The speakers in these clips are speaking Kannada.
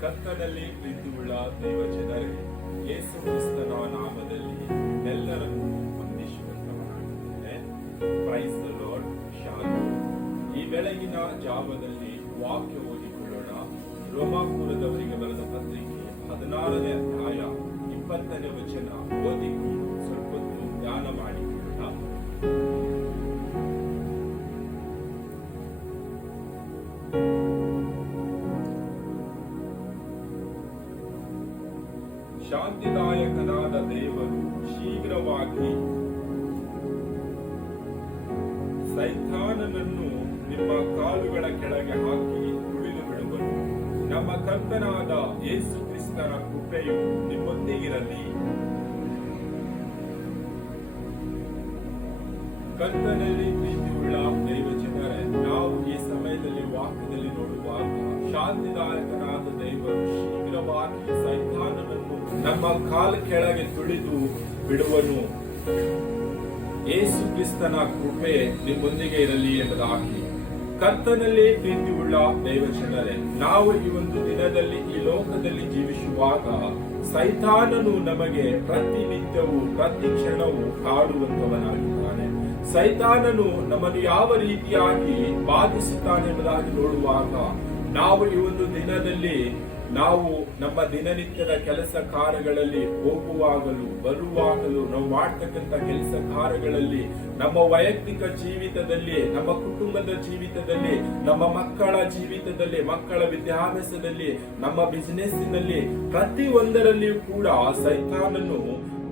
ಕರ್ತನಲ್ಲಿ ಪ್ರೀತಿಯುಳ್ಳ ದೈವಜನರೇ, ಯೇಸು ಕ್ರಿಸ್ತನ ನಾಮದಲ್ಲಿ ಎಲ್ಲರನ್ನೂ ವಂದಿಸುವಂತವನಾಗಿದ್ದೇನೆ. Praise the Lord. ಶಾಲೋಮ್. ಈ ಬೆಳಗಿನ ಜಾವದಲ್ಲಿ ವಾಕ್ಯ ಓದಿಕೊಳ್ಳೋಣ. ರೋಮಾಪುರದವರಿಗೆ ಬರೆದ ಪತ್ರಿಕೆ 16ನೇ ಅಧ್ಯಾಯ 20ನೇ ವಚನ ಓದಿಕೊಂಡು ಸ್ವಲ್ಪ ಹೊತ್ತು ಧ್ಯಾನ ಮಾಡಿಕೊಳ್ಳೋಣ. ಶಾಂತಿದಾಯಕನಾದ ದೇವರು ಶೀಘ್ರವಾಗಿ ಸೈತಾನನನ್ನು ನಿಮ್ಮ ಕಾಲುಗಳ ಕೆಳಗೆ ಹಾಕಿ ತುಳಿದು ಬಿಡುವನು. ನಮ್ಮ ಕರ್ತನಾದ ಯೇಸು ಕ್ರಿಸ್ತನ ಕೃಪೆಯು ನಿಮ್ಮೊಂದಿಗಿರಲಿ. ಕರ್ತನಲ್ಲಿ ಪ್ರೀತಿಯುಳ್ಳ ದೈವಜನರೇ, ನಾವು ಈ ಸಮಯದಲ್ಲಿ ವಾಕ್ಯದಲ್ಲಿ ನೋಡುವಾಗ ಶಾಂತಿದಾಯಕನಾದ ದೇವರು ಶೀಘ್ರವಾಗಿ ಸೈತಾನನನ್ನು ನಮ್ಮ ಕಾಲ ಕೆಳಗೆ ತುಳಿದು ಬಿಡುವನು. ಯೇಸು ಕ್ರಿಸ್ತನ ಕೃಪೆ ನಿಮ್ಮೊಂದಿಗೆ ಇರಲಿ ಎಂಬುದಾಗಿ. ಕರ್ತನಲ್ಲಿ ಪ್ರೀತಿಯುಳ್ಳ ದೈವಜನರೇ, ನಾವು ಈ ಒಂದು ದಿನದಲ್ಲಿ ಈ ಲೋಕದಲ್ಲಿ ಜೀವಿಸುವಾಗ ಸೈತಾನನು ನಮಗೆ ಪ್ರತಿನಿತ್ಯವೂ ಪ್ರತಿ ಕ್ಷಣವೂ ಕಾಡುವಂತವನಾಗಿದ್ದಾನೆ. ಸೈತಾನನು ನಮ್ಮನ್ನು ಯಾವ ರೀತಿಯಾಗಿ ಬಾಧಿಸುತ್ತಾನೆ ಎಂಬುದಾಗಿ ನೋಡುವಾಗ ನಾವು ಈ ಒಂದು ದಿನದಲ್ಲಿ ನಾವು ನಮ್ಮ ದಿನನಿತ್ಯದ ಕೆಲಸ ಕಾರ್ಯಗಳಲ್ಲಿ ಹೋಗುವಾಗಲೂ ಬರುವಾಗಲೂ ನಾವು ಮಾಡ್ತಕ್ಕಂಥ ಕೆಲಸ ಕಾರ್ಯಗಳಲ್ಲಿ, ನಮ್ಮ ವೈಯಕ್ತಿಕ ಜೀವಿತದಲ್ಲಿ, ನಮ್ಮ ಕುಟುಂಬದ ಜೀವಿತದಲ್ಲಿ, ನಮ್ಮ ಮಕ್ಕಳ ಜೀವಿತದಲ್ಲಿ, ಮಕ್ಕಳ ವಿದ್ಯಾಭ್ಯಾಸದಲ್ಲಿ, ನಮ್ಮ ಬಿಸಿನೆಸ್ಸಿನಲ್ಲಿ, ಪ್ರತಿ ಒಂದರಲ್ಲಿಯೂ ಕೂಡ ಸೈತಾನನು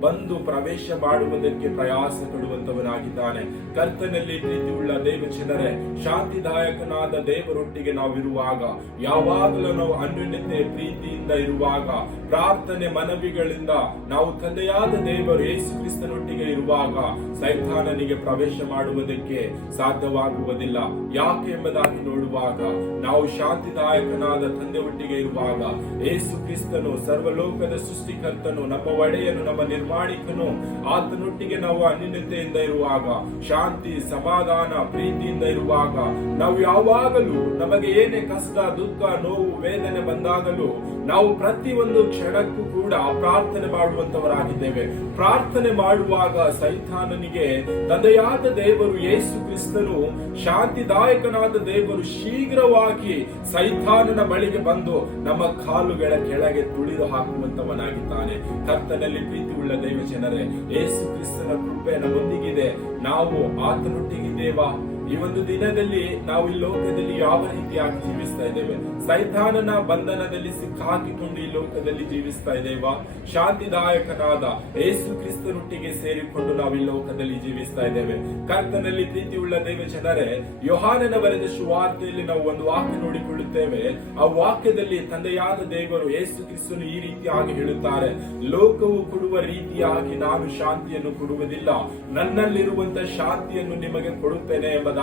ಬಂದು ಪ್ರವೇಶ ಮಾಡುವುದಕ್ಕೆ ಪ್ರಯಾಸ ಪಡುವಂತವನಾಗಿದ್ದಾನೆ. ಕರ್ತನಲ್ಲಿ ಪ್ರೀತಿಯುಳ್ಳ ದೈವಜನರೇ, ಶಾಂತಿದಾಯಕನಾದ ದೇವರೊಟ್ಟಿಗೆ ನಾವಿರುವಾಗ, ಯಾವಾಗಲೂ ನಾವು ಅನ್ಯೋನ್ಯತೆ ಪ್ರೀತಿಯಿಂದ ಇರುವಾಗ, ಪ್ರಾರ್ಥನೆ ಮನವಿಗಳಿಂದ ನಾವು ತಂದೆಯಾದ ದೇವರು ಯೇಸು ಕ್ರಿಸ್ತನೊಟ್ಟಿಗೆ ಇರುವಾಗ ಸೈತಾನನಿಗೆ ಪ್ರವೇಶ ಮಾಡುವುದಕ್ಕೆ ಸಾಧ್ಯವಾಗುವುದಿಲ್ಲ. ಯಾಕೆ ಎಂಬುದಾಗಿ ನೋಡುವಾಗ, ನಾವು ಶಾಂತಿದಾಯಕನಾದ ತಂದೆ ಒಟ್ಟಿಗೆ ಇರುವಾಗ, ಯೇಸು ಕ್ರಿಸ್ತನು ಸರ್ವಲೋಕದ ಸೃಷ್ಟಿಕರ್ತನು, ನಮ್ಮ ಒಡೆಯನು, ನಮ್ಮ ನಿರ್ಮಾಣಿಕನು, ಆತನೊಟ್ಟಿಗೆ ನಾವು ಅನ್ಯೋನ್ಯತೆಯಿಂದ ಇರುವಾಗ, ಶಾಂತಿ ಸಮಾಧಾನ ಪ್ರೀತಿಯಿಂದ ಇರುವಾಗ, ನಾವು ಯಾವಾಗಲೂ ನಮಗೆ ಏನೇ ಕಷ್ಟ ದುಃಖ ನೋವು ವೇದನೆ ಬಂದಾಗಲೂ ನಾವು ಪ್ರತಿಯೊಂದು ಕ್ಷಣಕ್ಕೂ ಕೂಡ ಪ್ರಾರ್ಥನೆ ಮಾಡುವಂತವರಾಗಿದ್ದೇವೆ. ಪ್ರಾರ್ಥನೆ ಮಾಡುವಾಗ ಸೈತಾನನಿಗೆ ತಂದೆಯಾದ ದೇವರು ಯೇಸು ಕ್ರಿಸ್ತನು ಶಾಂತಿದಾಯಕನಾದ ದೇವರು ಶೀಘ್ರವಾಗಿ ಸೈತಾನನ ಬಳಿಗೆ ಬಂದು ನಮ್ಮ ಕಾಲುಗಳ ಕೆಳಗೆ ತುಳಿದು ಹಾಕುವಂತವನಾಗಿದ್ದಾನೆ. ಕರ್ತನಲ್ಲಿ ಪ್ರೀತಿಯುಳ್ಳ ದೈವಜನರೇ, ಯೇಸು ಕ್ರಿಸ್ತನ ಕೃಪೆ ನಮ್ಮೊಂದಿಗಿದೆ. ನಾವು ಆತನೊಟ್ಟಿಗಿದ್ದೇವಾ? ಈ ಒಂದು ದಿನದಲ್ಲಿ ನಾವು ಈ ಲೋಕದಲ್ಲಿ ಯಾವ ರೀತಿಯಾಗಿ ಜೀವಿಸ್ತಾ ಇದ್ದೇವೆ? ಸೈತಾನನ ಬಂಧನದಲ್ಲಿ ಸಿಕ್ಕಾಕಿಕೊಂಡು ಈ ಲೋಕದಲ್ಲಿ ಜೀವಿಸ್ತಾ ಇದ್ದೇವಾ? ಶಾಂತಿದಾಯಕನಾದ ಯೇಸು ಕ್ರಿಸ್ತನೊಟ್ಟಿಗೆ ಸೇರಿಕೊಂಡು ನಾವು ಈ ಲೋಕದಲ್ಲಿ ಜೀವಿಸ್ತಾ ಇದ್ದೇವೆ. ಕರ್ತನಲ್ಲಿ ಪ್ರೀತಿಯುಳ್ಳ ದೈವಜನರೇ, ಯೋಹಾನನ ಬರೆದ ಸುವಾರ್ತೆಯಲ್ಲಿ ನಾವು ಒಂದು ವಾಕ್ಯ ನೋಡಿಕೊಳ್ಳುತ್ತೇವೆ. ಆ ವಾಕ್ಯದಲ್ಲಿ ತಂದೆಯಾದ ದೇವರು ಯೇಸು ಕ್ರಿಸ್ತನು ಈ ರೀತಿಯಾಗಿ ಹೇಳುತ್ತಾರೆ, ಲೋಕವು ಕೊಡುವ ರೀತಿಯಾಗಿ ನಾನು ಶಾಂತಿಯನ್ನು ಕೊಡುವುದಿಲ್ಲ, ನನ್ನಲ್ಲಿರುವಂತ ಶಾಂತಿಯನ್ನು ನಿಮಗೆ ಕೊಡುತ್ತೇನೆ ಎಂಬುದಾಗಿ.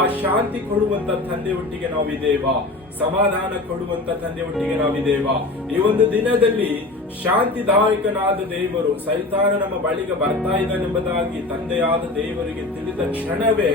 ಆ ಶಾಂತಿ ಕೊಡುವಂತ ತಂದೆ ಒಟ್ಟಿಗೆ ನಾವಿದ್ದೇವಾ? ಸಮಾಧಾನ ಕೊಡುವಂತ ತಂದೆ ಒಟ್ಟಿಗೆ ನಾವಿದ್ದೇವಾ? ಈ ಒಂದು ದಿನದಲ್ಲಿ ಶಾಂತಿದಾಯಕನಾದ ದೇವರು ಸೈತಾನ ನಮ್ಮ ಬಳಿಗೆ ಬರ್ತಾ ಇದ್ದಾನೆಂಬುದಾಗಿ ತಂದೆಯಾದ ದೇವರಿಗೆ ತಿಳಿದ ಕ್ಷಣವೇ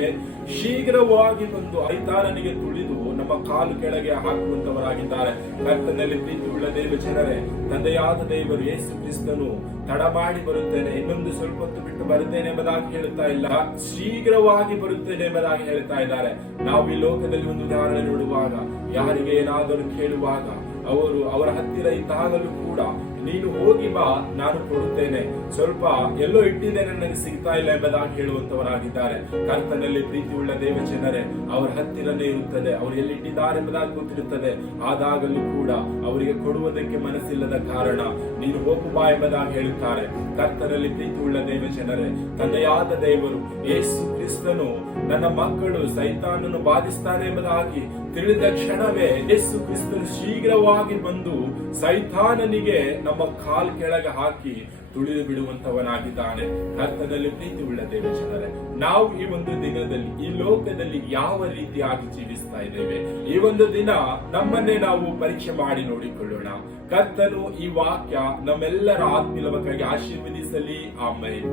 ಶೀಘ್ರವಾಗಿ ಬಂದು ಸೈತಾನನಿಗೆ ತುಳಿದು ನಮ್ಮ ಕಾಲು ಕೆಳಗೆ ಹಾಕುವಂತವರಾಗಿದ್ದಾರೆ. ಕರ್ತನಲ್ಲಿ ಪ್ರೀತಿಯುಳ್ಳ ದೇವಜನರೇ, ತಂದೆಯಾದ ದೇವರು ಯೇಸು ಕ್ರಿಸ್ತನು ತಡ ಮಾಡಿ ಬರುತ್ತೇನೆ, ಇನ್ನೊಂದು ಸ್ವಲ್ಪ ಹೊತ್ತು ಬಿಟ್ಟು ಬರುತ್ತೇನೆ ಎಂಬುದಾಗಿ ಹೇಳ್ತಾ ಇಲ್ಲ, ಶೀಘ್ರವಾಗಿ ಬರುತ್ತೇನೆ ಎಂಬುದಾಗಿ ಹೇಳ್ತಾ ಇದ್ದಾರೆ. ನಾವು ಈ ಲೋಕದಲ್ಲಿ ಒಂದು ಉದಾಹರಣೆ ನೋಡುವಾಗ, ಯಾರಿಗೆ ಏನಾದರೂ ಕೇಳುವಾಗ ಅವರು ಅವರ ಹತ್ತಿರ ಇದ್ದಾಗಲೂ ಕೂಡ ನೀನು ಹೋಗಿ ಬಾ, ನಾನು ಕೊಡುತ್ತೇನೆ, ಸ್ವಲ್ಪ ಎಲ್ಲೋ ಇಟ್ಟಿದ್ದೇನೆ ನನಗೆ ಸಿಗ್ತಾ ಇಲ್ಲ ಎಂಬುದಾಗಿ ಹೇಳುವಂತವರಾಗಿದ್ದಾರೆ. ಕರ್ತನಲ್ಲಿ ಪ್ರೀತಿಯುಳ್ಳ ದೇವಜನರೇ, ಅವರ ಹತ್ತಿರನೇ ಇರುತ್ತದೆ, ಅವರು ಎಲ್ಲಿಟ್ಟಿದ್ದಾರೆ ಎಂಬುದಾಗಿ ಗೊತ್ತಿರುತ್ತದೆ. ಆದಾಗಲೂ ಕೂಡ ಅವರಿಗೆ ಕೊಡುವುದಕ್ಕೆ ಮನಸ್ಸಿಲ್ಲದ ಕಾರಣ ನೀನು ಹೋಗು ಬಾ ಎಂಬುದಾಗಿ ಹೇಳುತ್ತಾರೆ. ಕರ್ತನಲ್ಲಿ ಪ್ರೀತಿಯುಳ್ಳ ದೇವಜನರೇ, ತಂದೆಯಾದ ದೇವರು ಯೇಸು ಕ್ರಿಸ್ತನು ನನ್ನ ಮಕ್ಕಳು ಸೈತಾನನ್ನು ಬಾಧಿಸ್ತಾನೆ ಎಂಬುದಾಗಿ ತಿಳಿದ ಕ್ಷಣವೇ ಯೇಸು ಕ್ರಿಸ್ತನು ಶೀಘ್ರವಾಗಿ ಬಂದು ಸೈತಾನನಿಗೆ ನಮ್ಮ ಕಾಲ್ ಕೆಳಗೆ ಹಾಕಿ ತುಳಿದು ಬಿಡುವಂತವನಾಗಿದ್ದಾನೆ. ಕರ್ತನಲ್ಲಿ ಪ್ರೀತಿಯುಳ್ಳ ದೇವಜನರೇ, ನಾವು ಈ ಒಂದು ದಿನದಲ್ಲಿ ಈ ಲೋಕದಲ್ಲಿ ಯಾವ ರೀತಿಯಾಗಿ ಜೀವಿಸ್ತಾ ಇದ್ದೇವೆ? ಈ ಒಂದು ದಿನ ನಮ್ಮನ್ನೇ ನಾವು ಪರೀಕ್ಷೆ ಮಾಡಿ ನೋಡಿಕೊಳ್ಳೋಣ. ಕರ್ತನು ಈ ವಾಕ್ಯ ನಮ್ಮೆಲ್ಲರ ಆತ್ಮೀಯವಾಗಿ ಆಶೀರ್ವದಿಸಲಿ. ಆಮೆನ್.